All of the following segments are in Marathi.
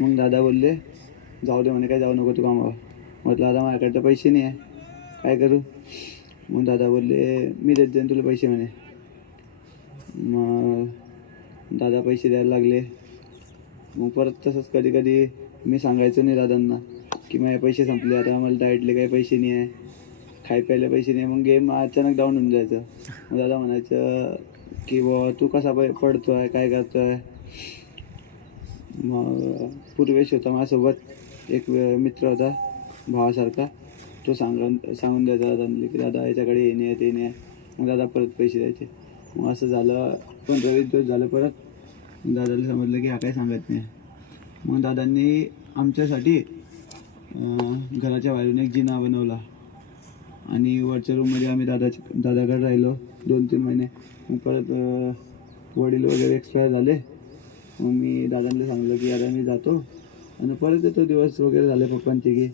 मग दादा बोलले जाऊ दे म्हणे काय जाऊ नको तू कामावर. म्हटलं दादा माझ्याकडे तर पैसे नाही आहे काय करू? मग दादा बोलले मी देत जाईन तुला पैसे म्हणे. मग दादा पैसे द्यायला लागले. मग परत तसंच कधी कधी मी सांगायचो नाही दादांना की माझे पैसे संपले आता मला डाएटले काही पैसे नाही आहे खाय प्यायला पैसे नाही मग गेम अचानक डाऊन होऊन जायचं. मग दादा म्हणायचं की बुवा तू कसा पै आहे काय करतो आहे मग पूर्वेश होता. माझ्यासोबत एक मित्र होता भावासारखा. तो सांगून सांगून द्यायचा दादा की दादा याच्याकडे येणे आहे, ते येणे आहे. मग दादा परत पैसे द्यायचे. मग असं झालं पंधरा वीस दिवस झालं परत. दादाला समजलं की हा काही सांगत नाही. मग दादांनी आमच्यासाठी घराच्या बाहेरून एक जिना बनवला. आणि वरच्या रूममध्ये आम्ही दादाच्या दादाकडे राहिलो दोन तीन महिने. मग परत वडील वगैरे एक्सपायर झाले. मग मी दादांना सांगलं की आता मी जातो. आणि परत येतो दिवस वगैरे झाले पप्पांचे की.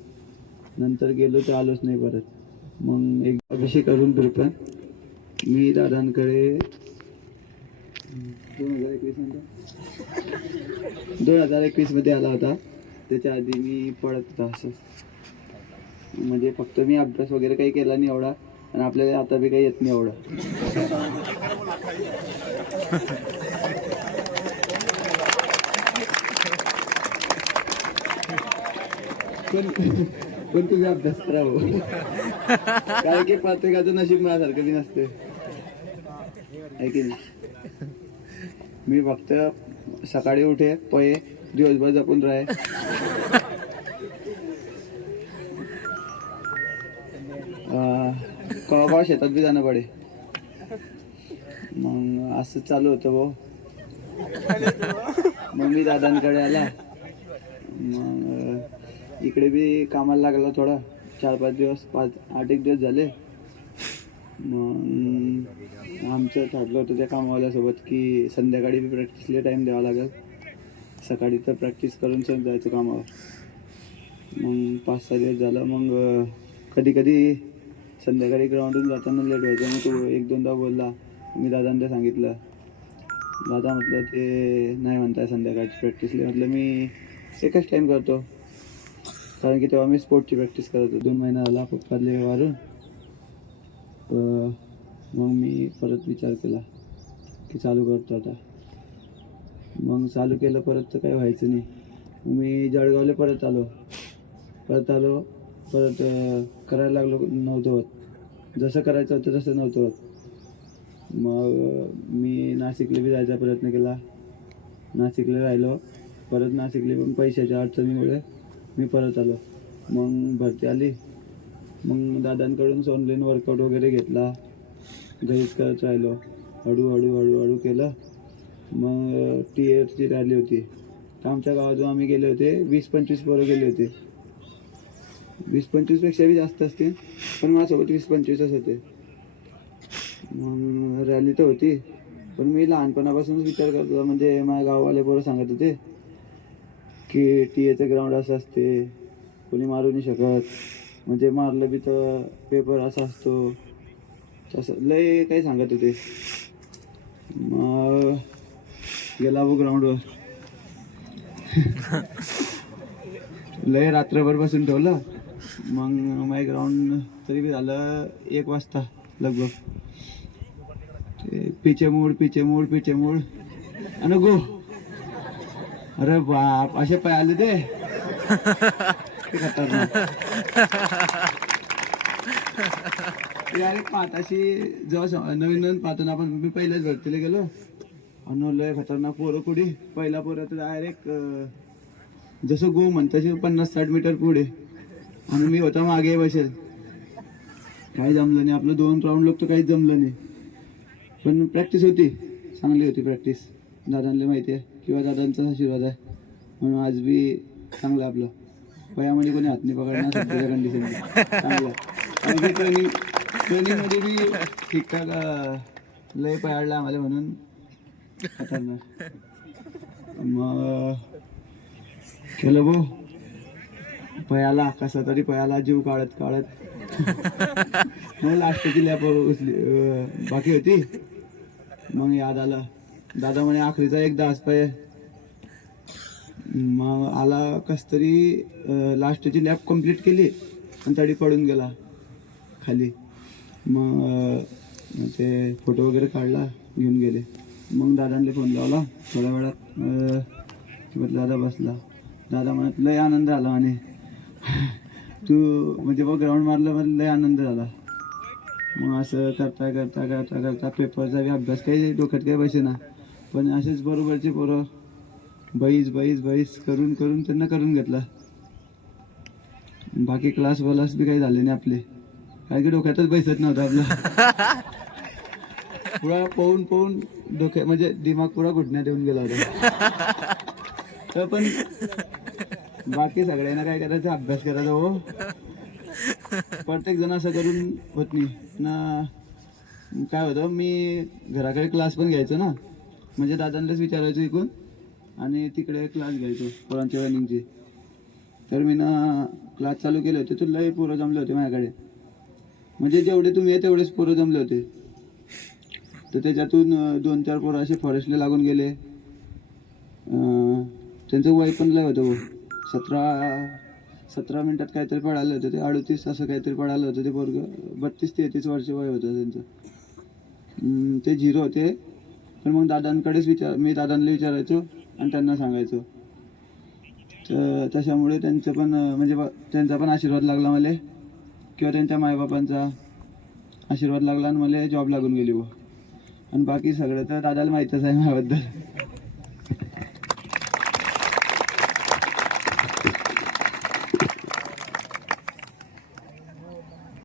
नंतर गेलो तर आलोच नाही परत. मग एक अभिषेक करून कृपा मी दादांकडे दोन हजार एकवीस दोन हजार एकवीसमध्ये आला होता. त्याच्या आधी मी पडत होता असंच म्हणजे फक्त मी अभ्यास वगैरे काही केला नाही एवढा. आणि आपल्याला आता बी काही येत नाही एवढं. पण पण तुम्ही अभ्यास करा कारण काय की प्रत्येकाचं नशीब माझ्यासारखं बी नसते आहे की नाही? मी फक्त सकाळी उठे पये दिवसभर जपून राहे. अं, कवा शेतात बी जाणं पडे. मग असं चालू होतं भाऊ. मग मी दादांकडे आला. मग इकडे बी कामाला लागला थोडा. चार पाच दिवस पाच आठ एक दिवस झाले. मग आमचं ठरलं होतं त्या कामावाल्यासोबत की संध्याकाळी बी प्रॅक्टिसला टाईम द्यावा लागेल. सकाळी तर प्रॅक्टिस करून सण जायचं कामावर. मग पाच सहा दिवस झालं. मग कधी कधी संध्याकाळी ग्राउंडून जाताना लेट व्हायचं. मग तो एक दोनदा बोलला. मी दादांना सांगितलं. दादा म्हटलं ते नाही म्हणताय संध्याकाळची प्रॅक्टिसला म्हटलं मी एकच टाईम करतो. कारण की तेव्हा मी स्पोर्टची प्रॅक्टिस करत होतो दोन महिना झाला पप्पाले वारून मग मी परत विचार केला की चालू करतो आता मग चालू केलं परत तर काही व्हायचं नाही मग मी जळगावला परत आलो परत आलो परत करायला लागलो नव्हतं होत जसं करायचं होतं तसं नव्हतं होत मग मी नाशिकला बी जायचा प्रयत्न केला नाशिकला राहिलो परत नाशिकला पण पैशाच्या अडचणीमुळे मी परत आलो. मग भरती आली. मग दादांकडून ऑनलाईन वर्कआउट वगैरे घेतला. घरीच करत राहिलो. हळूहळू हळूहळू केलं. मग टी एची रॅली होती. तर आमच्या गावातून आम्ही गेले होते. वीस पंचवीस पोरं गेले होते. वीस पंचवीसपेक्षा बी जास्त असतील पण माझ्यासोबत वीस पंचवीसच होते. मग रॅली तर होती. पण मी लहानपणापासूनच विचार करत होता. म्हणजे माझ्या गाववाले पोरं सांगत होते की टी एचं ग्राउंड असं असते. कोणी मारू नाही शकत. म्हणजे मारलं बी तर पेपर असा असतो. तसं लय काही सांगत होते. मग गेला वो ग्राउंडवर लय रात्रभर बसून ठेवलं. मग माझे ग्राउंड तरी बी झालं एक वाजता लगभग. ते पिचे मोड पिचे मोड पिचे मोड आणि गो. अरे बाप असे पाय आले ते. खतरनाक. अरे पाताशी जेव्हा नवीन नवीन पाहतो ना आपण मी पहिल्याच भरतीला गेलो. आणि लय खतरनाक पोरं कुडी पहिला पोरं तर डायरेक्ट जसं गो म्हण तसे पन्नास साठ मीटर पुढे. आणि मी होता मागे बसेल. काही जमलं नाही. आपलं दोन राऊंड लोक तर काहीच जमलं नाही. पण प्रॅक्टिस होती. चांगली होती प्रॅक्टिस दादांना माहिती आहे. किंवा दादांचा आशीर्वाद आहे. म्हणून आज बी चांगलं आपलं. वयामध्ये कोणी हात नाही पकडणार सध्याच्या कंडिशन चांगलं आणि ट्रेनिंग ट्रेनिंगमध्ये बी ठीकठाक लय पळाडला आम्हाला म्हणून. मग केलं भाऊ. पयाला कसा तरी पयाला जीव काढत काढत. मग लास्ट लॅप उचली बाकी होती. मग याद आलं. दादा म्हणे आखरीचा एक दास पाय. मग आला कस तरी लास्टची लॅब कंप्लीट केली आणि तडी पडून गेला खाली. मग ते फोटो वगैरे काढला घेऊन गेले. मग दादांना फोन लावला थोड्या वेळात दादा बसला. दादा म्हणत लय आनंद आला म्हणे. तू म्हणजे बघ ग्राउंड मारलं म्हणजे लय आनंद झाला. मग असं करता करता करता करता पेपरचा बी अभ्यास काही डोक्यात काही बसे ना. पण असेच बरोबरचे पोरं. बैस बैस बैस करून करून त्यांना करून घेतला. बाकी क्लास बलास बी काही झाले नाही आपले. काय की डोक्यातच बैसत नव्हतं आपलं पुरा पोहून पोहून डोक्या म्हणजे दिमाग पुरा घुटण्यात येऊन गेला होता. तर पण बाकी सगळ्यांना काय करायचं अभ्यास करायचा हो. प्रत्येक जण असं करून होत नाही. ना काय होतं मी घराकडे क्लास पण घ्यायचो ना. म्हणजे दादांनाच विचारायचो इकून आणि तिकडे क्लास घ्यायचो पोरांच्या रनिंगचे तर मी ना क्लास चालू केले होते तर पोरं जमले होते माझ्याकडे. म्हणजे जेवढे तुम्ही आहे तेवढेच पोरं जमले होते. तर त्याच्यातून दोन चार पोरं असे फॉरेस्टला लागून गेले. त्यांचं वय पण लय होतं हो. सतरा सतरा मिनिटात काहीतरी पडायला होतं ते अडतीस असं काहीतरी पडायला होतं ते पोरग. बत्तीस तेहतीस वर्ष वय होतं त्यांचं. ते झिरो होते. पण मग दादांकडेच विचार मी दादांना विचारायचो आणि त्यांना सांगायचो. तर त्याच्यामुळे त्यांचं पण म्हणजे त्यांचा पण आशीर्वाद लागला मला. किंवा त्यांच्या मायबापांचा आशीर्वाद लागला आणि मला जॉब लागून गेली व आणि बाकी सगळं तर दादाला माहीतच आहे माझ्याबद्दल.